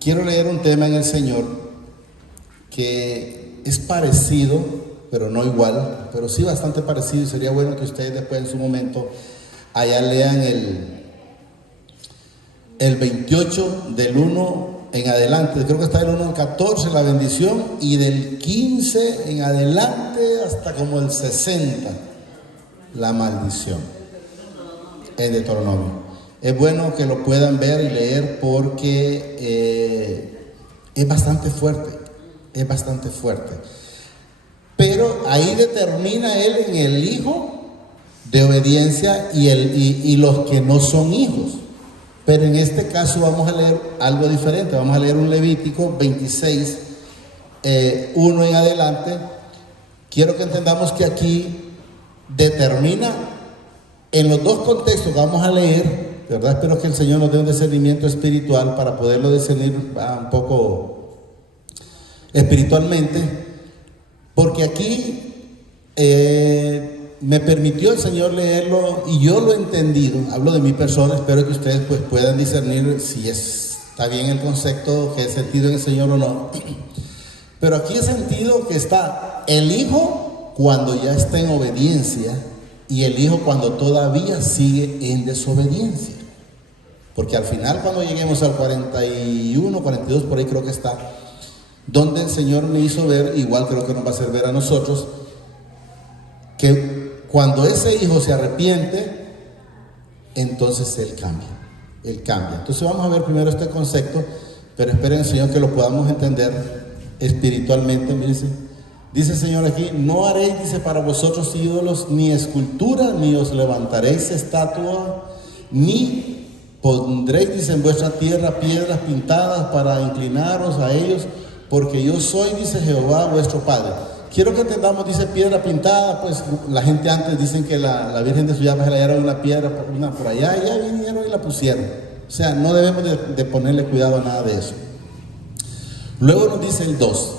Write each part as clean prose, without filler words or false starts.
quiero leer un tema en el Señor que es parecido, pero no igual, pero sí bastante parecido, y sería bueno que ustedes después en su momento allá lean el 28 del 1 en adelante, creo que está del 1 al 14 la bendición, y del 15 en adelante hasta como el 60 la maldición en Deuteronomio. Es bueno que lo puedan ver y leer porque es bastante fuerte, pero ahí determina él en el hijo de obediencia y los que no son hijos. Pero en este caso vamos a leer algo diferente. Vamos a leer un Levítico 26, 1 en adelante. Quiero que entendamos que aquí determina en los dos contextos que vamos a leer, ¿verdad? Espero que el Señor nos dé un discernimiento espiritual para poderlo discernir un poco espiritualmente, porque aquí me permitió el Señor leerlo y yo lo he entendido. Hablo de mi persona, espero que ustedes pues puedan discernir si está bien el concepto que he sentido en el Señor o no. Pero aquí he sentido que está el hijo cuando ya está en obediencia y el hijo cuando todavía sigue en desobediencia. Porque al final, cuando lleguemos al 41, 42, por ahí creo que está, donde el Señor me hizo ver, igual creo que nos va a hacer ver a nosotros, que cuando ese hijo se arrepiente, entonces él cambia. Entonces vamos a ver primero este concepto, pero esperen, Señor, que lo podamos entender espiritualmente. Dice el Señor aquí: no haréis, dice, para vosotros ídolos, ni escultura, ni os levantaréis estatua, ni pondréis, dice, en vuestra tierra piedras pintadas para inclinaros a ellos, porque yo soy, dice, Jehová vuestro Padre. Quiero que entendamos, dice, piedra pintada, pues la gente antes dicen que la Virgen de Suyapa se le hallaron una piedra por allá, y ya vinieron y la pusieron. O sea, no debemos de ponerle cuidado a nada de eso. Luego nos dice el 2,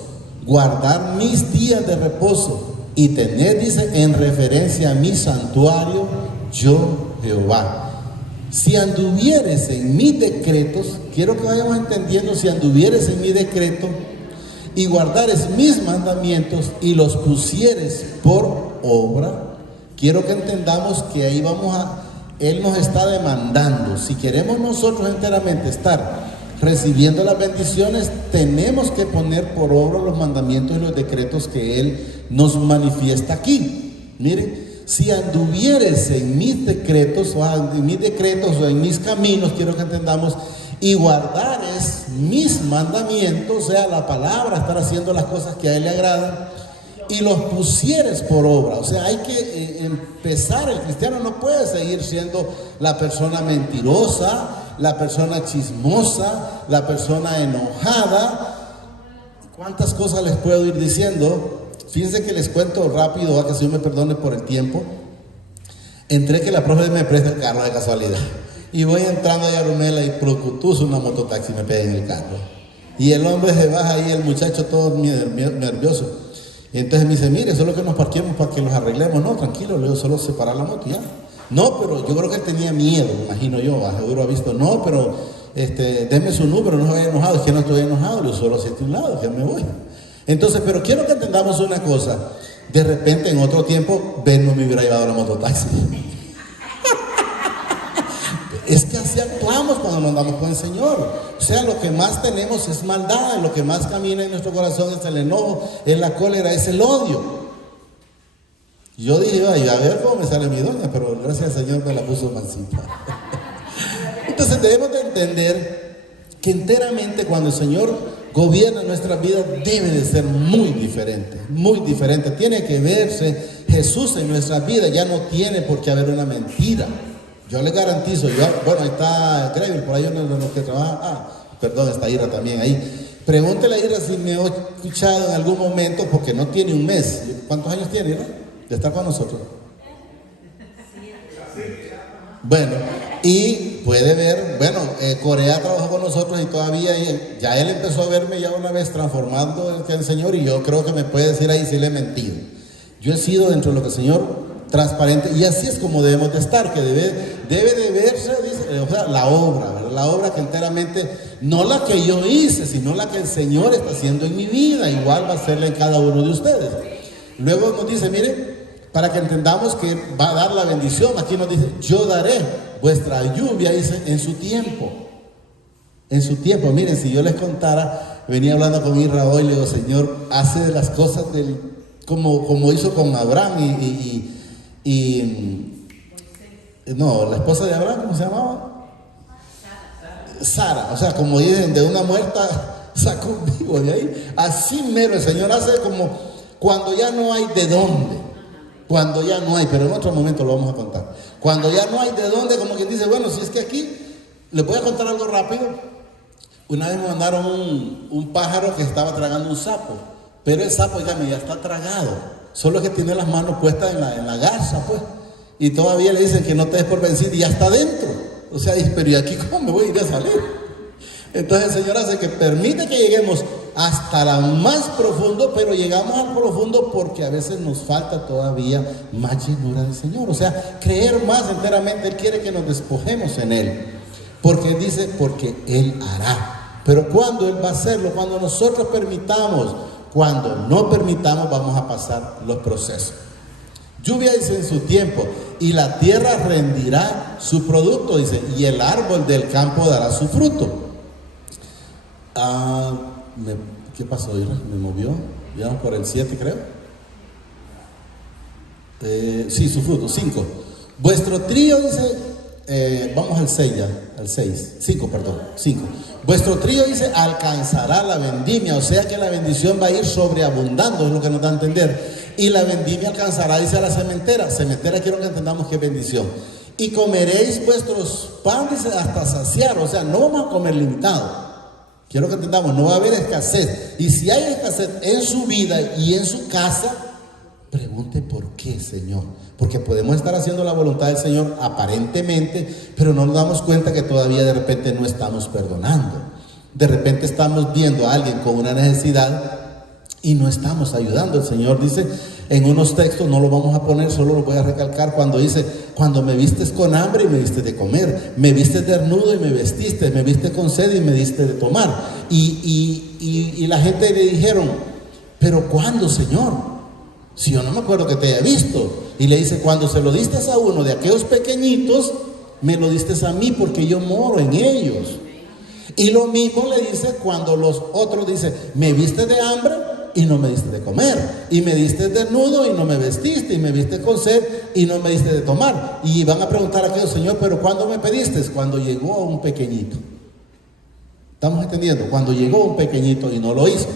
guardar mis días de reposo y tener, dice, en referencia a mi santuario, yo Jehová. Si anduvieres en mis decretos, quiero que vayamos entendiendo, si anduvieres en mi decreto y guardares mis mandamientos y los pusieres por obra, quiero que entendamos que ahí Él nos está demandando. Si queremos nosotros enteramente estar recibiendo las bendiciones, tenemos que poner por obra los mandamientos y los decretos que Él nos manifiesta aquí. Miren, si anduvieres en mis decretos o en mis caminos, quiero que entendamos, y guardares mis mandamientos, o sea, la palabra, estar haciendo las cosas que a Él le agradan, y los pusieres por obra. O sea, hay que empezar. El cristiano no puede seguir siendo la persona mentirosa, la persona chismosa, la persona enojada. ¿Cuántas cosas les puedo ir diciendo? Fíjense que les cuento rápido, que el Señor me perdone por el tiempo. Entré que la profe me presta el carro de casualidad. Y voy entrando a Rumela y procutuso una mototaxi me pega en el carro. Y el hombre se baja ahí, el muchacho todo nervioso. Y entonces me dice: mire, eso es lo que nos parquemos para que los arreglemos. No, tranquilo, le digo, solo separar la moto ya. No, pero yo creo que él tenía miedo, me imagino yo, seguro ha visto. No, pero deme su número, no se vaya enojado. Es que no estoy enojado, yo solo hacia un lado, que me voy. Entonces, pero quiero que entendamos una cosa. De repente, en otro tiempo, Ben no me hubiera llevado la mototaxi. Es que así actuamos cuando nos andamos con el Señor. O sea, lo que más tenemos es maldad, lo que más camina en nuestro corazón es el enojo, es la cólera, es el odio. Yo dije: ay, a ver cómo me sale mi doña, pero gracias al Señor me la puso mansita. Entonces debemos de entender que enteramente cuando el Señor gobierna nuestra vida debe de ser muy diferente, muy diferente. Tiene que verse Jesús en nuestra vida, ya no tiene por qué haber una mentira. Yo les garantizo, bueno, ahí está Greville, por ahí uno de los que trabaja, perdón, está Ira también ahí. Pregúntele a Ira si me ha escuchado en algún momento, porque no tiene un mes. ¿Cuántos años tiene, Ira, de estar con nosotros? Bueno, y puede ver, bueno, Corea trabajó con nosotros y todavía ya él empezó a verme ya una vez transformando el Señor, y yo creo que me puede decir ahí si le he mentido. Yo he sido, dentro de lo que el Señor, transparente, y así es como debemos de estar, que debe de verse, dice, o sea, la obra, ¿verdad? La obra que enteramente, no la que yo hice, sino la que el Señor está haciendo en mi vida, igual va a hacerla en cada uno de ustedes. Luego nos dice, mire, para que entendamos que va a dar la bendición, aquí nos dice, yo daré vuestra lluvia, dice, en su tiempo. En su tiempo. Miren, si yo les contara, venía hablando con Isra hoy, le digo, Señor, hace las cosas como hizo con Abraham no, la esposa de Abraham, ¿cómo se llamaba? Sara. O sea, como dicen, de una muerta sacó un vivo de ahí. Así mero el Señor hace como cuando ya no hay de dónde. Cuando ya no hay, pero en otro momento lo vamos a contar. Cuando ya no hay de dónde, como quien dice, bueno, si es que aquí, les voy a contar algo rápido. Una vez me mandaron un pájaro que estaba tragando un sapo, pero el sapo ya está tragado, solo que tiene las manos puestas en la garza, pues, y todavía le dicen que no te des por vencido y ya está dentro. O sea, pero ¿y aquí cómo me voy a ir a salir? Entonces el Señor hace que permite que lleguemos hasta la más profundo, pero llegamos al profundo porque a veces nos falta todavía más llenura del Señor. O sea, creer más enteramente. Él quiere que nos despojemos en Él. Porque dice, porque Él hará. Pero ¿cuándo Él va a hacerlo? Cuando nosotros permitamos. Cuando no permitamos, vamos a pasar los procesos. Lluvia, dice, en su tiempo, y la tierra rendirá su producto, dice, y el árbol del campo dará su fruto. ¿Qué pasó? ¿Me movió? Ya por el 7, creo. Sí, su fruto, 5. Vuestro trío, dice, vamos al 6 ya, al 6, 5, perdón, 5. Vuestro trío, dice, alcanzará la vendimia, o sea que la bendición va a ir sobreabundando, es lo que nos da a entender. Y la vendimia alcanzará, dice, a la sementera. Sementera, quiero que entendamos qué bendición. Y comeréis vuestros panes hasta saciar, o sea, no vamos a comer limitado. Quiero que entendamos, no va a haber escasez. Y si hay escasez en su vida y en su casa, pregunte por qué, Señor. Porque podemos estar haciendo la voluntad del Señor aparentemente, pero no nos damos cuenta que todavía de repente no estamos perdonando. De repente estamos viendo a alguien con una necesidad y no estamos ayudando. El Señor dice en unos textos, no lo vamos a poner, solo lo voy a recalcar, cuando dice, cuando me vistes con hambre y me diste de comer, me vistes desnudo y me vestiste, me viste con sed y me diste de tomar. Y la gente le dijeron, pero ¿cuándo, Señor? Si yo no me acuerdo que te haya visto. Y le dice, cuando se lo diste a uno de aquellos pequeñitos, me lo diste a mí porque yo moro en ellos. Y lo mismo le dice cuando los otros dicen, me viste de hambre y no me diste de comer, y me diste desnudo y no me vestiste, y me viste con sed y no me diste de tomar. Y van a preguntar a aquellos, Señor, pero ¿cuándo me pediste? Cuando llegó un pequeñito. ¿Estamos entendiendo? Cuando llegó un pequeñito y no lo hizo.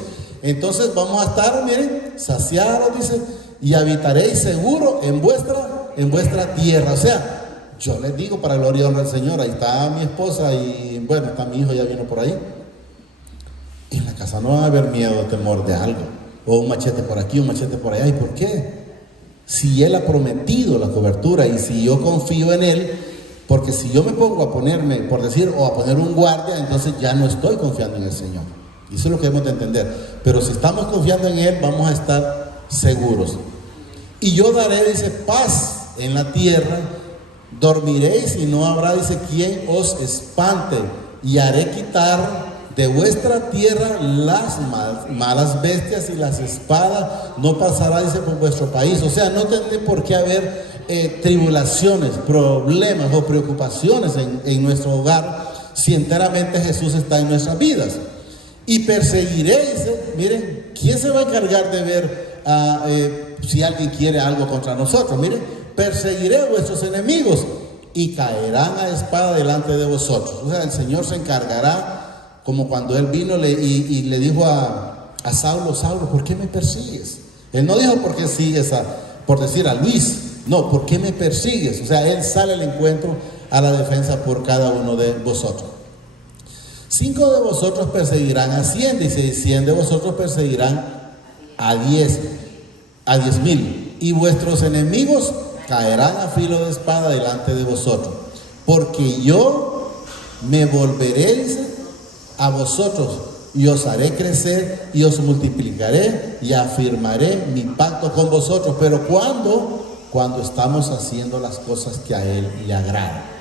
Entonces vamos a estar, miren, saciados, dice, y habitaréis seguro en vuestra tierra. O sea, yo les digo, para gloria y honra al Señor, ahí está mi esposa y bueno, está mi hijo, ya vino por ahí. En la casa no va a haber miedo, temor de algo, o un machete por aquí, un machete por allá. ¿Y por qué? Si Él ha prometido la cobertura y si yo confío en Él, porque si yo me pongo a ponerme, por decir, o a poner un guardia, entonces ya no estoy confiando en el Señor. Y eso es lo que hemos de entender. Pero si estamos confiando en Él, vamos a estar seguros. Y yo daré, dice, paz en la tierra, dormiréis y no habrá, dice, quien os espante, y haré quitar de vuestra tierra las malas bestias, y las espadas no pasará, dice, por vuestro país. O sea, no tendré por qué haber tribulaciones, problemas o preocupaciones en nuestro hogar si enteramente Jesús está en nuestras vidas. Y perseguiréis, miren, ¿quién se va a encargar de ver si alguien quiere algo contra nosotros? Miren, perseguiré a vuestros enemigos y caerán a espada delante de vosotros. O sea, el Señor se encargará, como cuando Él vino y le dijo a Saulo, Saulo, ¿por qué me persigues? Él no dijo, ¿por qué sigues por decir a Luis? No, ¿por qué me persigues? O sea, Él sale al encuentro a la defensa por cada uno de vosotros. 5 de vosotros perseguirán a 100, dice, y 100 de vosotros perseguirán a 10,000. Y vuestros enemigos caerán a filo de espada delante de vosotros. Porque yo me volveré, dice, a vosotros, y os haré crecer, y os multiplicaré, y afirmaré mi pacto con vosotros. Pero cuando estamos haciendo las cosas que a Él le agradan.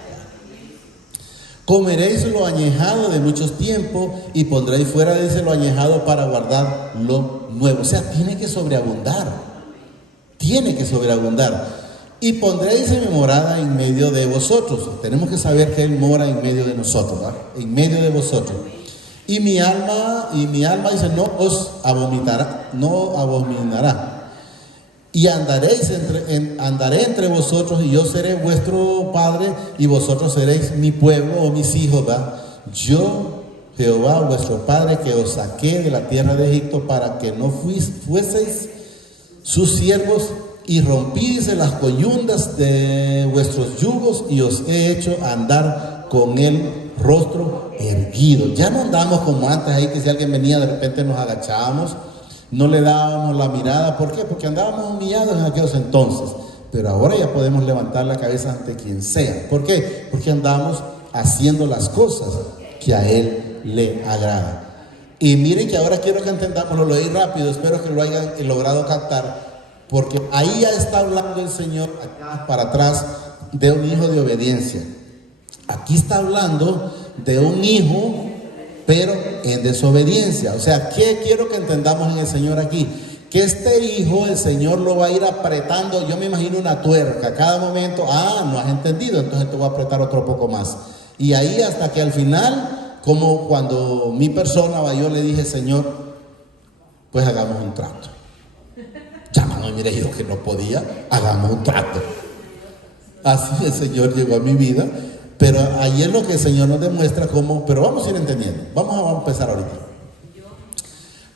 Comeréis lo añejado de muchos tiempos y pondréis fuera, dice, lo añejado para guardar lo nuevo. O sea, tiene que sobreabundar. Tiene que sobreabundar. Y pondréis en mi morada en medio de vosotros. Tenemos que saber que Él mora en medio de nosotros, ¿verdad? En medio de vosotros. Y mi alma dice, no os abominará, no abominará. Y andaré entre vosotros, y yo seré vuestro padre, y vosotros seréis mi pueblo o mis hijos, ¿verdad? Yo, Jehová, vuestro padre, que os saqué de la tierra de Egipto para que no fueseis sus siervos, y rompíis las coyundas de vuestros yugos, y os he hecho andar con el rostro erguido. Ya no andamos como antes ahí, que si alguien venía de repente nos agachábamos, no le dábamos la mirada. ¿Por qué? Porque andábamos humillados en aquellos entonces. Pero ahora ya podemos levantar la cabeza ante quien sea. ¿Por qué? Porque andamos haciendo las cosas que a Él le agrada. Y miren que ahora quiero que entendamos, lo leí rápido, espero que lo hayan logrado captar, porque ahí ya está hablando el Señor acá para atrás de un hijo de obediencia. Aquí está hablando de un hijo, pero en desobediencia. O sea, ¿qué quiero que entendamos en el Señor aquí? Que este hijo, el Señor lo va a ir apretando. Yo me imagino una tuerca. Cada momento, no has entendido, entonces te voy a apretar otro poco más. Y ahí hasta que al final, como cuando mi persona va, yo le dije, Señor, pues hagamos un trato. Ya no me dijo que no podía, hagamos un trato. Así el Señor llegó a mi vida. Pero ahí es lo que el Señor nos demuestra cómo, pero vamos a ir entendiendo. Vamos a empezar ahorita.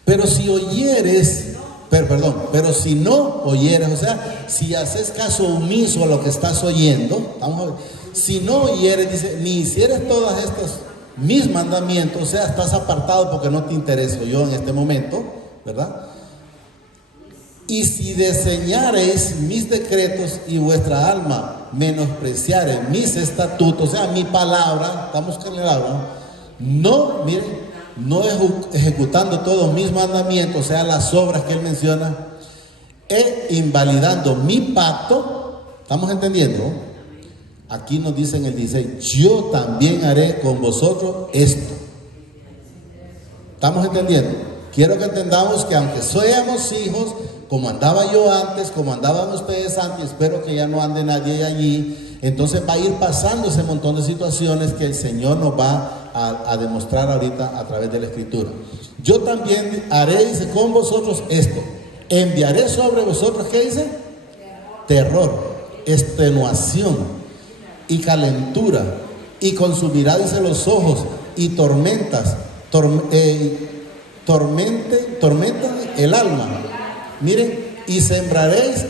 Pero si oyeres, pero si no oyeres, o sea, si haces caso omiso a lo que estás oyendo, vamos a ver, si no oyeres, dice, ni hicieres todas estas mis mandamientos, o sea, estás apartado porque no te intereso yo en este momento, ¿verdad? Y si desdeñareis mis decretos y vuestra alma menospreciare mis estatutos, o sea, mi palabra, estamos claros, no, miren, no ejecutando todos mis mandamientos, o sea, las obras que Él menciona, invalidando mi pacto, ¿estamos entendiendo? Aquí nos dice en el 16, yo también haré con vosotros esto. ¿Estamos entendiendo? Quiero que entendamos que aunque seamos hijos, como andaba yo antes, como andaban ustedes antes, espero que ya no ande nadie allí, entonces va a ir pasando ese montón de situaciones que el Señor nos va a demostrar ahorita a través de la Escritura. Yo también haré, dice, con vosotros esto, enviaré sobre vosotros, ¿qué dice? Terror, extenuación y calentura, y consumirá, dice, los ojos, y tormentas, tormentan el alma. Miren, y sembraréis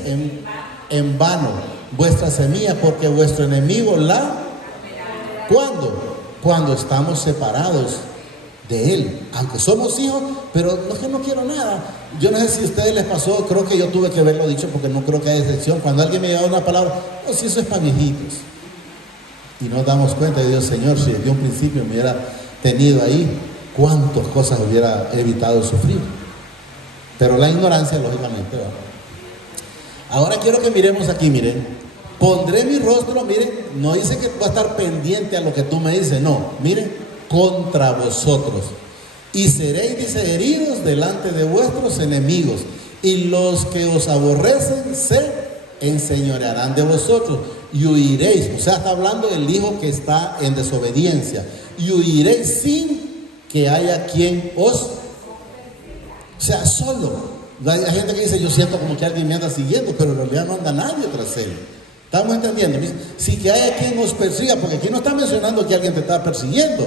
en vano vuestra semilla, porque vuestro enemigo ¿cuándo? Cuando estamos separados de Él, aunque somos hijos, pero no es que no quiero nada. Yo no sé si a ustedes les pasó, creo que yo tuve que haberlo dicho porque no creo que haya excepción. Cuando alguien me lleva una palabra, no, si eso es para viejitos, y nos damos cuenta de Dios, Señor, si desde un principio me hubiera tenido ahí, cuántas cosas hubiera evitado sufrir. Pero la ignorancia, lógicamente, ¿verdad? Ahora quiero que miremos aquí, miren. Pondré mi rostro, miren, no dice que voy a estar pendiente a lo que tú me dices, no, miren, contra vosotros. Y seréis, dice, heridos delante de vuestros enemigos. Y los que os aborrecen se enseñorearán de vosotros. Y huiréis, o sea, está hablando del hijo que está en desobediencia. Y huiréis sin que haya quien os... O sea, solo. Hay gente que dice, yo siento como que alguien me anda siguiendo, pero en realidad no anda nadie tras él. ¿Estamos entendiendo? Sin que haya quien os persiga, porque aquí no está mencionando que alguien te está persiguiendo,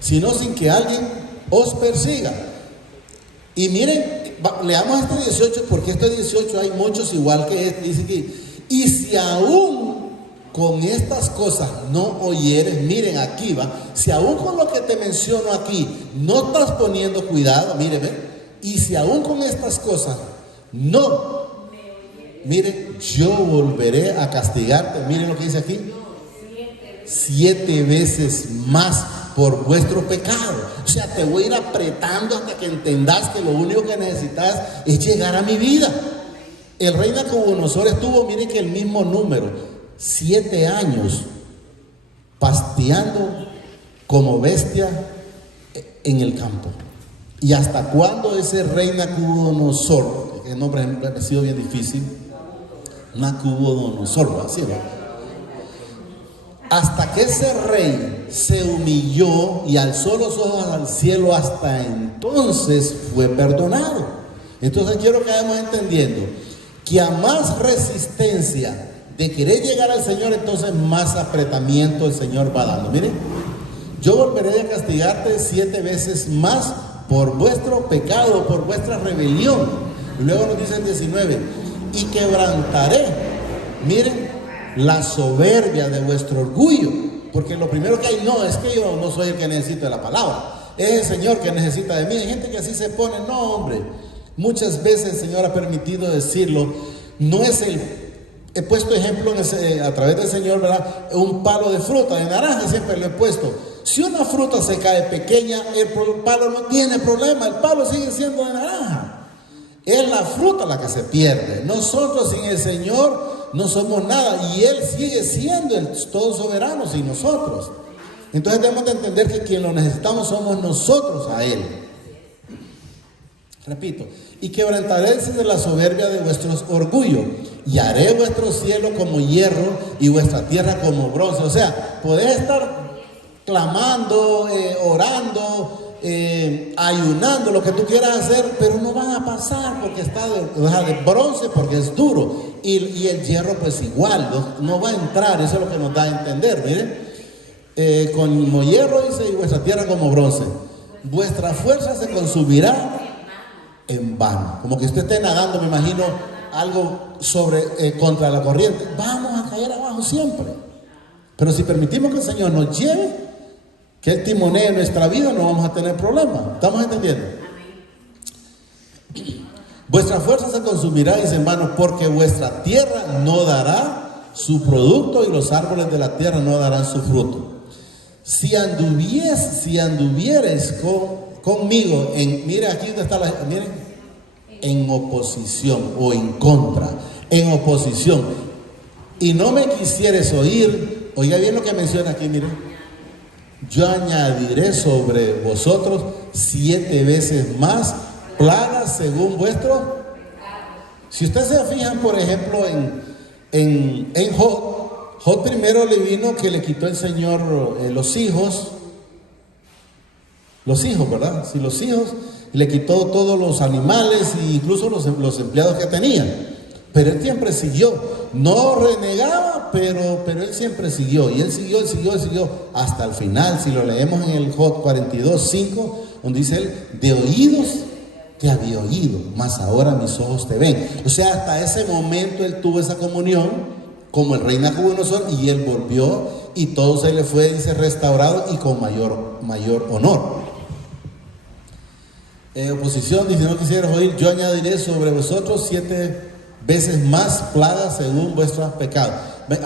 sino sin que alguien os persiga. Y miren, leamos este 18, porque este 18 hay muchos igual que este. Dice que, y si aún con estas cosas no oyeres, miren aquí va, si aún con lo que te menciono aquí no estás poniendo cuidado, miren, y si aún con estas cosas no, miren, yo volveré a castigarte, miren lo que dice aquí, 7 veces más por vuestro pecado. O sea, te voy a ir apretando hasta que entendas que lo único que necesitas es llegar a mi vida. El rey Nabucodonosor estuvo, miren que el mismo número, 7 años pasteando como bestia en el campo. ¿Y hasta cuándo ese rey Nabucodonosor, el nombre ha sido bien difícil, Nabucodonosor, así va, hasta que ese rey se humilló y alzó los ojos al cielo, hasta entonces fue perdonado? Entonces quiero que vayamos entendiendo que a más resistencia de querer llegar al Señor, entonces más apretamiento el Señor va dando. Miren, yo volveré a castigarte 7 veces más por vuestro pecado, por vuestra rebelión. Y luego nos dice el 19, y quebrantaré, miren, la soberbia de vuestro orgullo. Porque lo primero que hay, no, es que yo no soy el que necesita la palabra, es el Señor que necesita de mí. Hay gente que así se pone. No, hombre, muchas veces el Señor ha permitido decirlo. No es he puesto ejemplo a través del Señor, ¿verdad? Un palo de fruta, de naranja, siempre lo he puesto. Si una fruta se cae pequeña, el palo no tiene problema, el palo sigue siendo de naranja. Es la fruta la que se pierde. Nosotros sin el Señor no somos nada, y Él sigue siendo el todo soberano sin nosotros. Entonces debemos de entender que quien lo necesitamos somos nosotros a Él. Repito, y quebrantaré de la soberbia de vuestros orgullos, y haré vuestro cielo como hierro y vuestra tierra como bronce. O sea, podés estar clamando, orando, ayunando, lo que tú quieras hacer, pero no van a pasar porque está de bronce, porque es duro, y el hierro pues igual, no va a entrar. Eso es lo que nos da a entender. Miren, como hierro dice, y vuestra tierra como bronce, vuestra fuerza se consumirá en vano. Como que usted esté nadando, me imagino, algo contra la corriente. Vamos a caer abajo siempre. Pero si permitimos que el Señor nos lleve, que Él timonee nuestra vida, no vamos a tener problema. ¿Estamos entendiendo? Vuestra fuerza se consumirá, dice, en vano, porque vuestra tierra no dará su producto y los árboles de la tierra no darán su fruto. Si anduvieres conmigo mire aquí donde está miren, en oposición o en contra, en oposición, y no me quisieres oír, oiga bien lo que menciona aquí, miren, yo añadiré sobre vosotros 7 veces más plagas según vuestro. Si ustedes se fijan, por ejemplo, en Job primero le vino que le quitó el Señor los hijos, ¿verdad? Sí, los hijos, le quitó todos los animales e incluso los empleados que tenía. Pero él siempre siguió, no renegaba, pero él siempre siguió, y él siguió hasta el final. Si lo leemos en el Job 42:5, donde dice él, de oídos te había oído, mas ahora mis ojos te ven. O sea, hasta ese momento él tuvo esa comunión como el rey Nabucodonosor, y él volvió, y todo se le fue, dice, restaurado y con mayor honor. Oposición, dice, no quisieras oír, yo añadiré sobre vosotros 7 veces más plagas según vuestros pecados.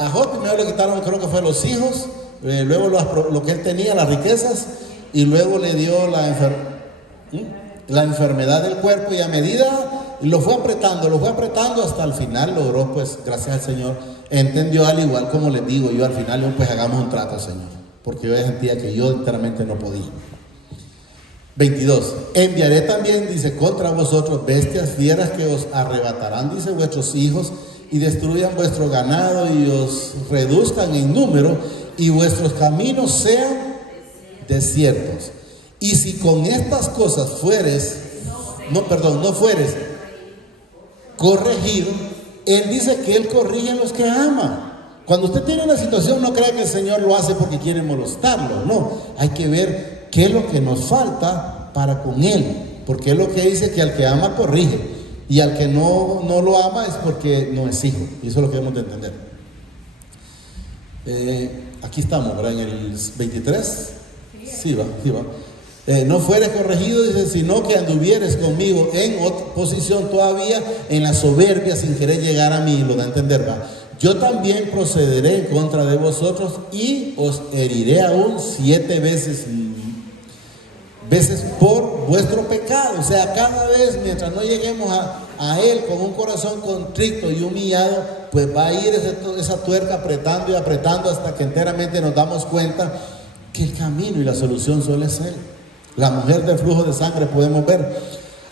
A Job primero le quitaron, creo que fue los hijos, luego lo que él tenía, las riquezas, y luego le dio la enfermedad del cuerpo, y a medida lo fue apretando hasta el final logró, pues gracias al Señor, entendió, al igual como les digo yo, al final pues hagamos un trato, Señor, porque yo sentía que yo enteramente no podía. 22, enviaré también, dice, contra vosotros bestias fieras que os arrebatarán, dice, vuestros hijos, y destruyan vuestro ganado y os reduzcan en número, y vuestros caminos sean desiertos. Y si con estas cosas no fueres corregido, Él dice que Él corrige a los que ama. Cuando usted tiene una situación, no crea que el Señor lo hace porque quiere molestarlo, no, hay que ver qué es lo que nos falta para con Él, porque es lo que dice, que al que ama corrige, y al que no lo ama es porque no es hijo, y eso es lo que debemos de entender. Aquí estamos, ¿verdad? En el 23, sí va. No fueres corregido, dice, sino que anduvieres conmigo en oposición todavía, en la soberbia, sin querer llegar a mí, lo da a entender, ¿va? Yo también procederé en contra de vosotros y os heriré aún 7 veces por vuestro pecado. O sea, cada vez, mientras no lleguemos a Él con un corazón contrito y humillado, pues va a ir esa tuerca apretando y apretando hasta que enteramente nos damos cuenta que el camino y la solución suele ser. La mujer del flujo de sangre, podemos ver,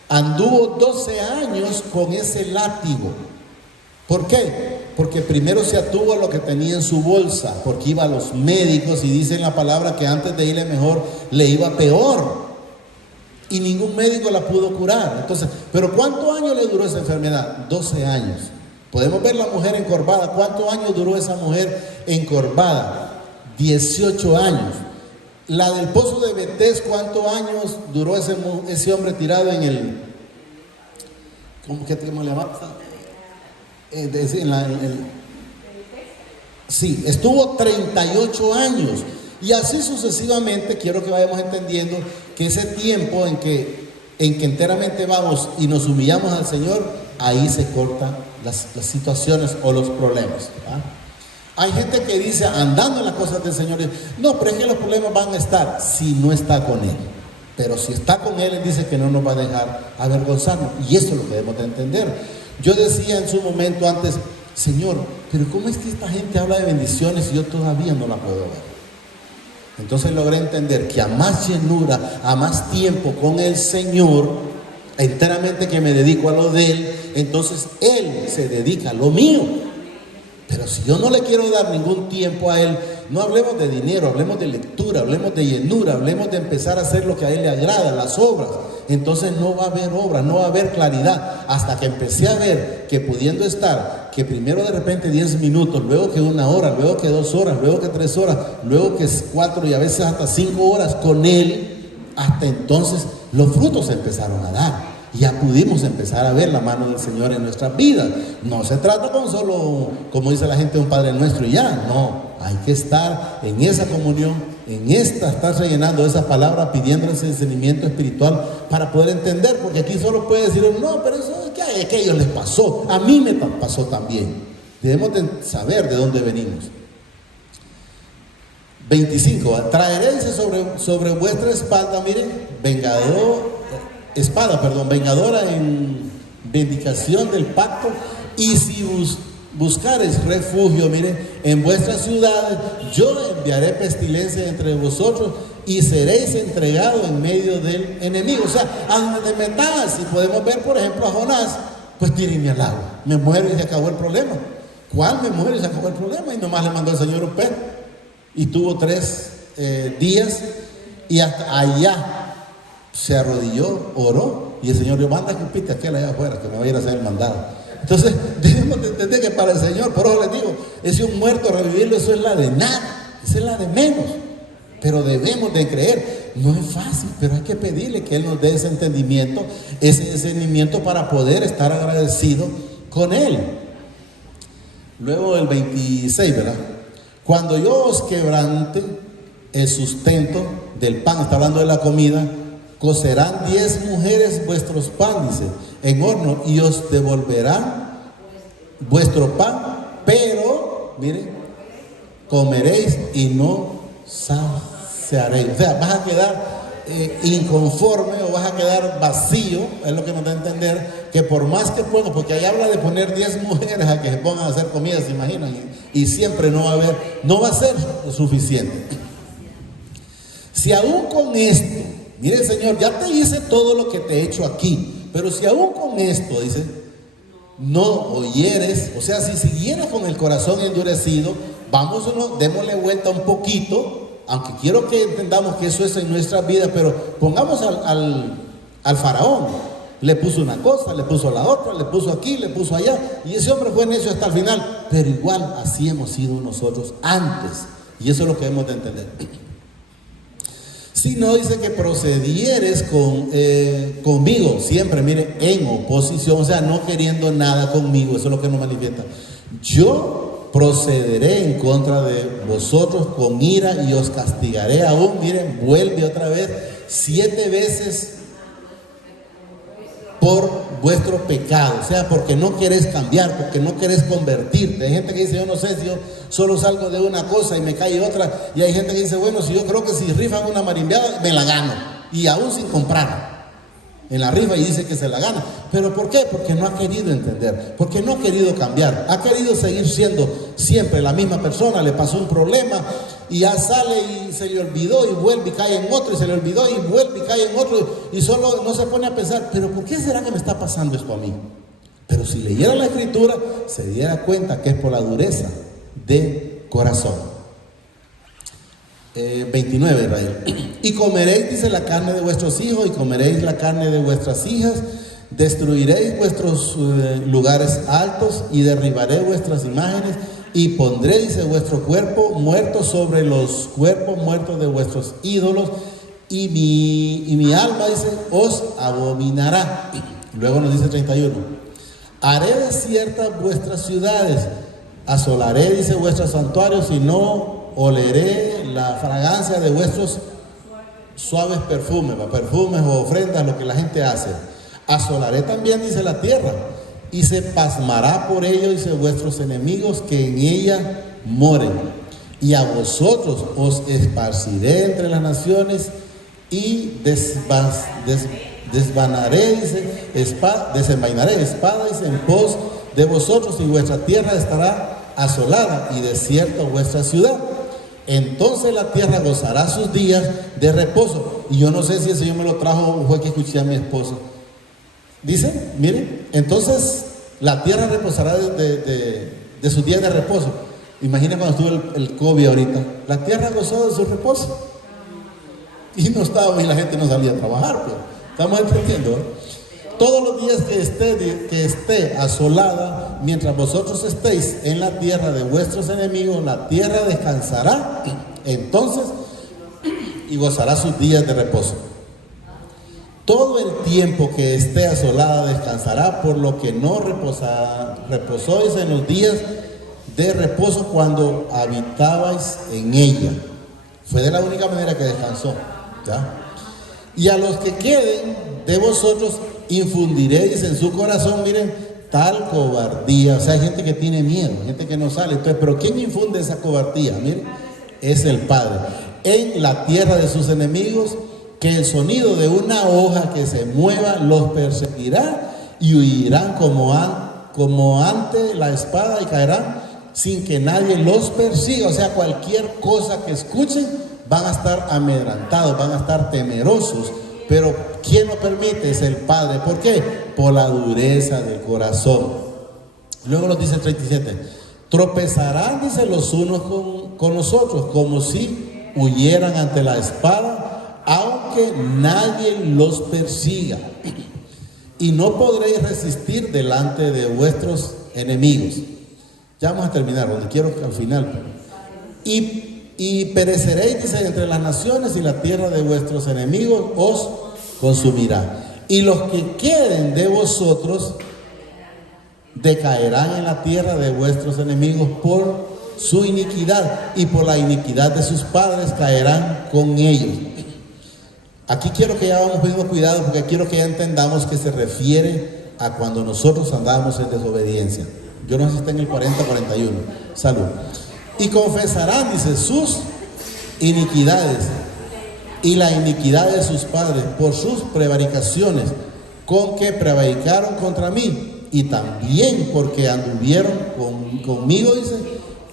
anduvo 12 años con ese látigo. ¿Por qué? Porque primero se atuvo a lo que tenía en su bolsa, porque iba a los médicos y dicen la palabra que antes de irle mejor, le iba peor. Y ningún médico la pudo curar. Entonces, ¿pero cuántos años le duró esa enfermedad? 12 años. Podemos ver la mujer encorvada. ¿Cuántos años duró esa mujer encorvada? 18 años. La del pozo de Betés, ¿cuántos años duró ese hombre tirado en el... ¿Cómo le llaman? Sí, estuvo 38 años. Y así sucesivamente. Quiero que vayamos entendiendo que ese tiempo en que enteramente vamos y nos humillamos al Señor, ahí se cortan las situaciones o los problemas, ¿verdad? Hay gente que dice, andando en las cosas del Señor, no, pero es que los problemas van a estar si no está con Él. Pero si está con Él, Él dice que no nos va a dejar avergonzarnos. Y eso lo debemos de entender. Yo decía en su momento antes, Señor, pero ¿cómo es que esta gente habla de bendiciones y yo todavía no la puedo ver? Entonces logré entender que a más llenura, a más tiempo con el Señor, enteramente que me dedico a lo de Él, entonces Él se dedica a lo mío. Pero si yo no le quiero dar ningún tiempo a Él, no hablemos de dinero, hablemos de lectura, hablemos de llenura, hablemos de empezar a hacer lo que a Él le agrada, las obras. Entonces no va a haber obra, no va a haber claridad. Hasta que empecé a ver que pudiendo estar, que primero de repente 10 minutos, luego que 1 hora, luego que 2 horas, luego que 3 horas, luego que 4 y a veces hasta 5 horas con Él, hasta entonces los frutos se empezaron a dar. Ya pudimos empezar a ver la mano del Señor en nuestras vidas. No se trata con solo, como dice la gente, un Padre Nuestro y ya. No, hay que estar en esa comunión, estar rellenando esa palabra, pidiendo ese discernimiento espiritual para poder entender. Porque aquí solo puede decir, no, pero eso es que a ellos les pasó. A mí me pasó también. Debemos de saber de dónde venimos. 25. Traeréis sobre vuestra espalda, miren, vengadora en vindicación del pacto, y si buscareis refugio, miren, en vuestras ciudades, yo enviaré pestilencia entre vosotros y seréis entregados en medio del enemigo. O sea, a donde te metas. Y podemos ver, por ejemplo, a Jonás, pues tírenme al agua, me muero y se acabó el problema. ¿Cuál me muero y se acabó el problema? Y nomás le mandó el Señor un pez, y tuvo 3 días, y hasta allá se arrodilló, oró, y el Señor dijo, manda que pite aquel allá afuera, que me va a ir a hacer el mandado. Entonces, debemos de entender que para el Señor, por eso les digo, es un muerto revivirlo, eso es la de nada, eso es la de menos. Pero debemos de creer, no es fácil, pero hay que pedirle que Él nos dé ese entendimiento, ese discernimiento para poder estar agradecido con Él. Luego el 26, ¿verdad? Cuando yo os quebrante el sustento del pan, está hablando de la comida, cocerán 10 mujeres vuestros pan, dice, en horno, y os devolverán vuestro pan, pero, miren, comeréis y no saciaréis. O sea, vas a quedar inconforme o vas a quedar vacío, es lo que nos da a entender, que por más que puedan, porque ahí habla de poner 10 mujeres a que se pongan a hacer comida, se imaginan, y siempre no va a ser suficiente. Si aún con esto, mire, Señor, ya te hice todo lo que te he hecho aquí, pero si aún con esto, dice, no oyeres, o sea, si siguieras con el corazón endurecido, démosle vuelta un poquito, aunque quiero que entendamos que eso es en nuestra vida, pero pongamos al faraón, le puso una cosa, le puso la otra, le puso aquí, le puso allá, y ese hombre fue necio hasta el final, pero igual así hemos sido nosotros antes, y eso es lo que hemos de entender. Si no, dice que procedieres conmigo, siempre, mire, en oposición, o sea, no queriendo nada conmigo, eso es lo que nos manifiesta. Yo procederé en contra de vosotros con ira y os castigaré aún, miren, vuelve otra vez, 7 veces por vuestro pecado, o sea, porque no quieres cambiar, porque no quieres convertirte. Hay gente que dice, yo no sé si yo solo salgo de una cosa y me cae otra, y hay gente que dice, bueno, si yo creo que si rifan una marimbeada, me la gano, y aún sin comprar. en la rifa y dice que se la gana. ¿Pero por qué? Porque no ha querido entender, porque no ha querido cambiar, ha querido seguir siendo siempre la misma persona. Le pasó un problema y ya sale y se le olvidó y vuelve y cae en otro, y se le olvidó y vuelve y cae en otro, y solo no se pone a pensar, pero ¿por qué será que me está pasando esto a mí? Pero si leyera la escritura, se diera cuenta que es por la dureza de corazón. 29, Israel. Y comeréis, dice, la carne de vuestros hijos, y comeréis la carne de vuestras hijas, destruiréis vuestros lugares altos, y derribaré vuestras imágenes, y pondré, dice, vuestro cuerpo muerto sobre los cuerpos muertos de vuestros ídolos, y mi alma, dice, os abominará. Luego nos dice 31, haré desiertas vuestras ciudades, asolaré, dice, vuestros santuarios, y no oleré la fragancia de vuestros suaves perfumes o ofrendas, lo que la gente hace. Asolaré también, dice, la tierra, y se pasmará por ello, dice, vuestros enemigos que en ella moren. Y a vosotros os esparciré entre las naciones, y desenvainaré espadas en pos de vosotros, y vuestra tierra estará asolada y desierta vuestra ciudad. Entonces la tierra gozará sus días de reposo. Y yo no sé si el Señor me lo trajo o fue que escuché a mi esposo. Dice, miren, entonces la tierra reposará de sus días de reposo. Imagina cuando estuvo el COVID ahorita. La tierra gozó de su reposo. Y no estaba, y la gente no salía a trabajar, pues. ¿Estamos entendiendo? Todos los días que esté asolada, mientras vosotros estéis en la tierra de vuestros enemigos, la tierra descansará entonces y gozará sus días de reposo. Todo el tiempo que esté asolada descansará, por lo que no reposáis en los días de reposo cuando habitabais en ella. Fue de la única manera que descansó, ¿ya? Y a los que queden de vosotros infundiréis en su corazón, miren, tal cobardía. O sea, hay gente que tiene miedo, gente que no sale. Entonces, ¿pero quién infunde esa cobardía? Miren, es el Padre. En la tierra de sus enemigos, que el sonido de una hoja que se mueva los perseguirá, y huirán como ante la espada, y caerán sin que nadie los persiga. O sea, cualquier cosa que escuchen van a estar amedrantados, van a estar temerosos. Pero ¿quién lo permite? Es el Padre. ¿Por qué? Por la dureza del corazón. Luego nos dice el 37, tropezarán, dice, los unos con los otros, como si huyeran ante la espada, aunque nadie los persiga. Y no podréis resistir delante de vuestros enemigos. Ya vamos a terminar, donde quiero que al final. Y pereceréis, dice, entre las naciones, y la tierra de vuestros enemigos os consumirá. Y los que queden de vosotros decaerán en la tierra de vuestros enemigos por su iniquidad, y por la iniquidad de sus padres caerán con ellos. Aquí quiero que ya vamos poniendo cuidado, porque quiero que ya entendamos que se refiere a cuando nosotros andamos en desobediencia. Yo no sé si está en el 40-41. Salud. Y confesarán, dice, sus iniquidades y la iniquidad de sus padres por sus prevaricaciones con que prevaricaron contra mí, y también porque anduvieron conmigo, dice,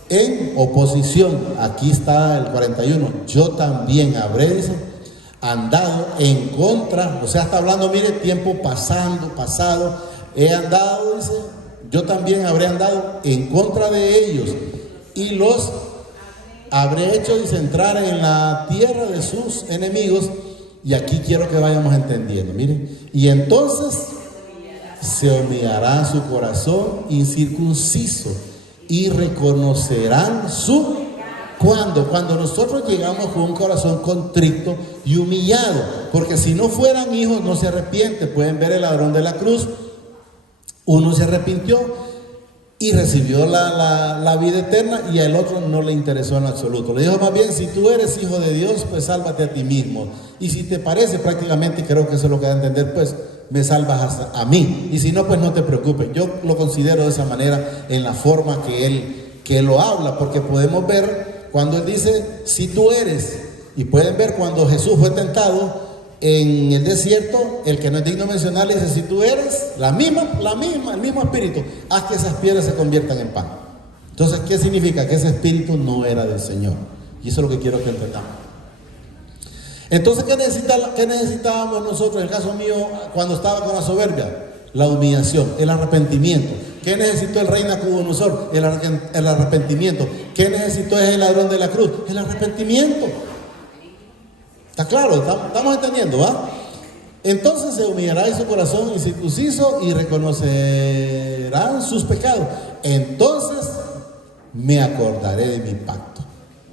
en oposición. Aquí está el 41. Yo también habré, dice, andado en contra. O sea, está hablando, mire, tiempo pasado. He andado, dice, yo también habré andado en contra de ellos, y los habré hecho, dice, entrar en la tierra de sus enemigos. Y aquí quiero que vayamos entendiendo, miren. Y entonces se humillará su corazón incircunciso, y reconocerán su... Cuando nosotros llegamos con un corazón contrito y humillado, porque si no fueran hijos no se arrepiente. Pueden ver el ladrón de la cruz. Uno se arrepintió y recibió la vida eterna, y al otro no le interesó en absoluto. Le dijo más bien, si tú eres hijo de Dios, pues sálvate a ti mismo. Y si te parece, prácticamente creo que eso es lo que da a entender, pues me salvas a mí. Y si no, pues no te preocupes. Yo lo considero de esa manera, en la forma que él lo habla, porque podemos ver cuando él dice, si tú eres, y pueden ver cuando Jesús fue tentado, en el desierto, el que no es digno de mencionar le dice, si tú eres el mismo espíritu, haz que esas piedras se conviertan en pan. Entonces, ¿qué significa? Que ese espíritu no era del Señor. Y eso es lo que quiero que entendamos. Entonces, ¿qué necesitábamos nosotros? En el caso mío, cuando estaba con la soberbia, la humillación, el arrepentimiento. ¿Qué necesitó el rey Nabucodonosor? El arrepentimiento. ¿Qué necesitó ese ladrón de la cruz? El arrepentimiento. ¿Está claro? ¿Estamos entendiendo, va? Entonces se humillará en su corazón incircunciso y reconocerán sus pecados. Entonces me acordaré de mi pacto.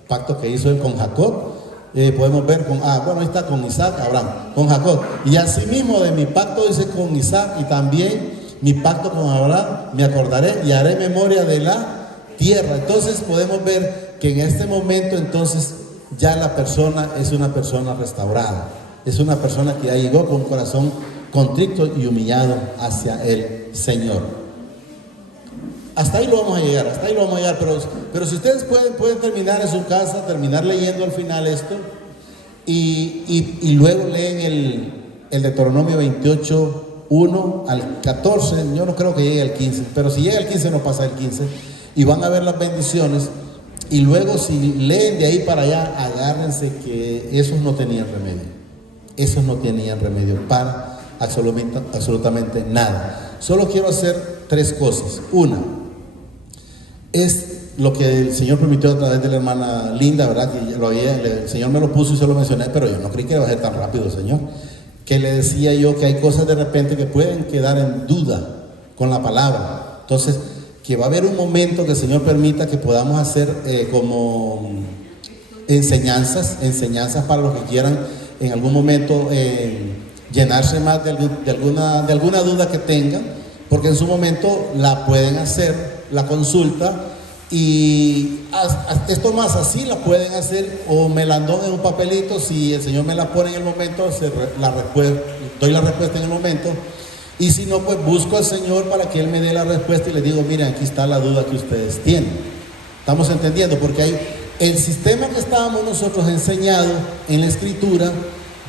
Pacto que hizo él con Jacob. Podemos ver ahí está con Isaac, Abraham, con Jacob. Y asimismo de mi pacto dice con Isaac y también mi pacto con Abraham me acordaré y haré memoria de la tierra. Entonces podemos ver que en este momento entonces ya la persona es una persona restaurada. Es una persona que ya llegó con un corazón contrito y humillado hacia el Señor. Hasta ahí lo vamos a llegar, pero si ustedes pueden terminar en su casa, terminar leyendo al final esto, y luego leen el Deuteronomio 28, 1 al 14, yo no creo que llegue al 15, pero si llega al 15 no pasa el 15, y van a ver las bendiciones, y luego si leen de ahí para allá, agárrense que esos no tenían remedio para absolutamente nada. Solo quiero hacer 3 cosas. Una, es lo que el Señor permitió a través de la hermana Linda, ¿verdad? Que el Señor me lo puso y se lo mencioné, pero yo no creí que iba a ser tan rápido, Señor. Que le decía yo que hay cosas de repente que pueden quedar en duda con la palabra. Entonces, que va a haber un momento que el Señor permita que podamos hacer como enseñanzas para los que quieran en algún momento llenarse más de alguna duda que tengan, porque en su momento la pueden hacer, la consulta, y esto más así la pueden hacer, o me la dan en un papelito, si el Señor me la pone en el momento, doy la respuesta en el momento, y si no, pues busco al Señor para que Él me dé la respuesta y les digo, miren, aquí está la duda que ustedes tienen. ¿Estamos entendiendo? Porque hay el sistema que estábamos nosotros enseñados en la Escritura.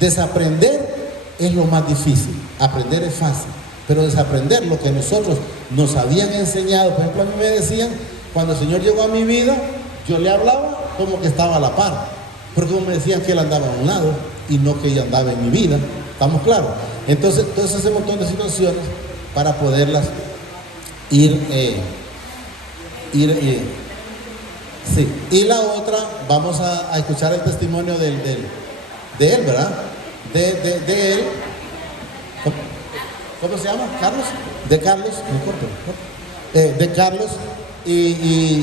Desaprender es lo más difícil, aprender es fácil, pero desaprender lo que nosotros nos habían enseñado. Por ejemplo, a mí me decían, cuando el Señor llegó a mi vida, yo le hablaba como que estaba a la par, porque me decían que Él andaba a un lado y no que ella andaba en mi vida. ¿Estamos claros? Entonces ese montón de situaciones para poderlas ir sí. Y la otra, vamos a escuchar el testimonio de él, ¿verdad? De él. ¿Cómo se llama? ¿Carlos? De Carlos, no importa. De Carlos y